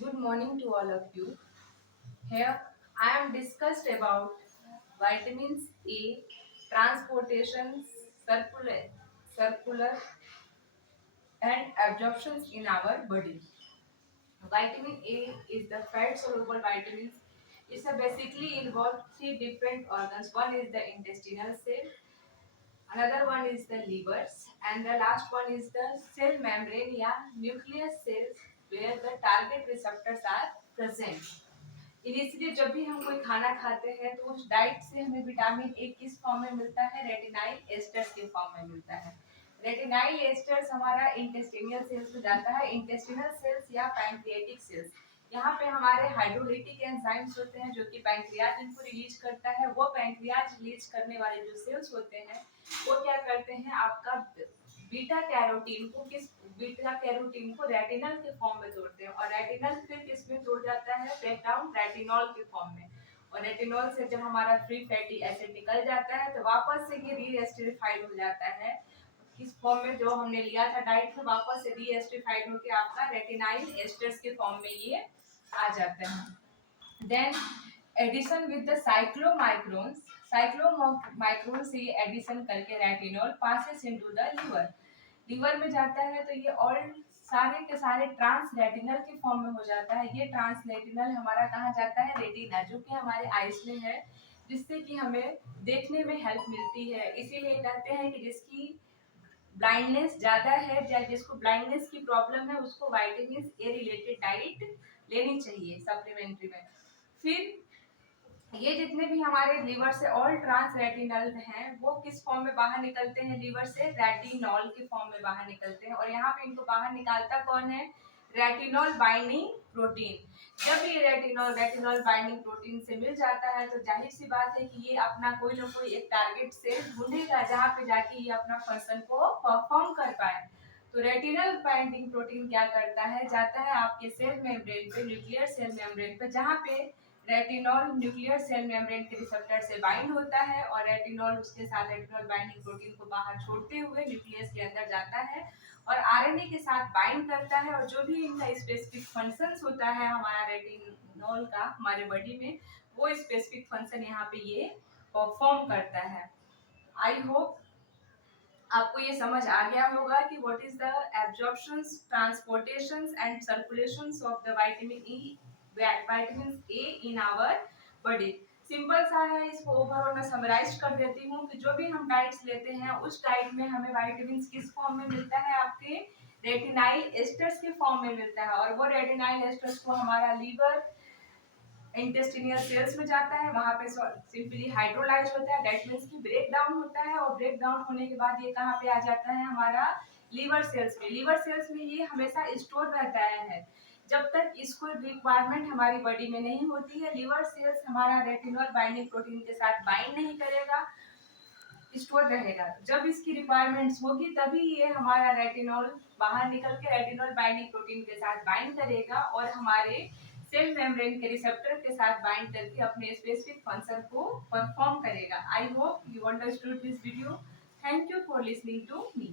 Good morning to all of you. Here I am discussed about vitamins A, transportation, circular and absorptions in our body. Vitamin A is the fat soluble vitamins. It's a basically involved three different organs. One is the intestinal cell, another one is the livers, and the last one is the cell membrane या nucleus cells where the target receptors are present. Initially जब भी हम कोई खाना खाते हैं तो उस डाइट से हमें विटामिन ए किस फॉर्म में मिलता है? रेटिनाइल एस्टर्स के फॉर्म में मिलता है। रेटिनाइल एस्टर्स हमारा इंटेस्टिनियल सेल्स में जाता है। इंटेस्टिनल सेल्स या पैंक्रियाटिक सेल्स, यहाँ पे हमारे हाइड्रोलिटिक एंजाइम्स होते हैं जो कि पैंक्रियाज इनको रिलीज करता है। वो पैंक्रियाज रिलीज करने वाले जो सेल्स होते हैं वो क्या करते हैं, आपका बीटा कैरोटीन को रेटिनल के फॉर्म में तोड़ते हैं और रेटिनल फिर किस में तोड़ जाता है? ब्रेक डाउन रेटिनॉल के फॉर्म में। और रेटिनॉल से जब हमारा फ्री फैटी एसिड निकल जाता है तो वापस से ये रीएस्टरिफाइड हो जाता है किस फॉर्म में? जो हमने लिया था डाइट में वापस से रीएस्टरिफाइड होकर आपका रेटिनाइल एस्टर्स के फॉर्म में ये आ जाता है। Then addition with the cyclomicron से ये एडिशन करके retinol passes into the liver में जाता है तो ये ऑल सारे के सारे ट्रांस रेटिनल के फॉर्म में हो जाता है। ये ट्रांस रेटिनल हमारा कहाँ जाता है? रेटिना, जो कि हमारे आइज में है, जिससे कि हमें देखने में हेल्प मिलती है। इसीलिए कहते हैं कि जिसकी ब्लाइंडनेस ज्यादा है या जिसको ब्लाइंडनेस की प्रॉब्लम है उसको विटामिन ए रिलेटेड डाइट लेनी चाहिए सप्लीमेंट्री में। फिर ये जितने भी हमारे लीवर से ऑल ट्रांस रेटिनल हैं वो किस फॉर्म में बाहर निकलते हैं? लीवर से रेटिनॉल के फॉर्म में बाहर निकलते हैं। और यहाँ पे इनको बाहर निकालता कौन है? Retinol binding protein. जब ये रेटिनॉल बाइंडिंग प्रोटीन से मिल जाता है तो जाहिर सी बात है कि ये अपना कोई ना कोई एक टारगेट से ढूंढेगा जहाँ पे जाके ये अपना फंक्शन को परफॉर्म कर पाए। तो रेटिनल बाइंडिंग प्रोटीन क्या करता है? जाता है आपके सेल मेम्ब्रेन पे, न्यूक्लियर सेल मेम्ब्रेन पे, जहाँ पे रेटिनॉल न्यूक्लियर सेल मेम्ब्रेन के रिसेप्टर से बाइंड होता है और रेटिनॉल उसके साथ रेटिनॉल बाइंडिंग प्रोटीन को बाहर छोड़ते हुए न्यूक्लियस के अंदर जाता है और आरएनए के साथ बाइंड करता है। और जो भी इनका स्पेसिफिक फंक्शंस होता है हमारा रेटिनॉल का हमारे बॉडी में, वो स्पेसिफिक फंक्शन यहाँ पे ये परफॉर्म करता है। आई होप आपको ये समझ आ गया होगा कि what is the absorptions, transportations and circulations of the vitamin A in our body. Simple सा है, इसको ओवरऑल मैं समराइज कर देती हूँ कि जो भी हम डाइट्स लेते हैं उस डाइट में हमें विटामिन किस फॉर्म में मिलता है? आपके रेटिनाइल एस्टर्स के फॉर्म में मिलता है। और वो रेटिनाइल एस्टर्स को हमारा लीवर इंटेस्टिनियल सेल्स में जाता है, वहां पे सिंपली हाइड्रोलाइज होता है, दैट मींस कि ब्रेक डाउन होता है। और ब्रेक डाउन होने के बाद ये कहाँ पे आ जाता है? हमारा लीवर सेल्स में। लीवर सेल्स में ये हमेशा स्टोर रहता है जब तक इसको रिक्वायरमेंट हमारी बॉडी में नहीं होती है। लीवर सेल्स हमारा रेटिनॉल बाइंडिंग प्रोटीन के साथ बाइंड नहीं करेगा, स्टोर रहेगा। जब इसकी रिक्वायरमेंट्स होगी तभी ये हमारा रेटिनॉल बाहर निकल के रेटिनॉल बाइंडिंग प्रोटीन के साथ बाइंड करेगा और हमारे सेल मेम्ब्रेन के रिसेप्टर के साथ बाइंड करके अपने स्पेसिफिक फंक्शन को परफॉर्म करेगा। I hope you understood this video. Thank you for listening to me.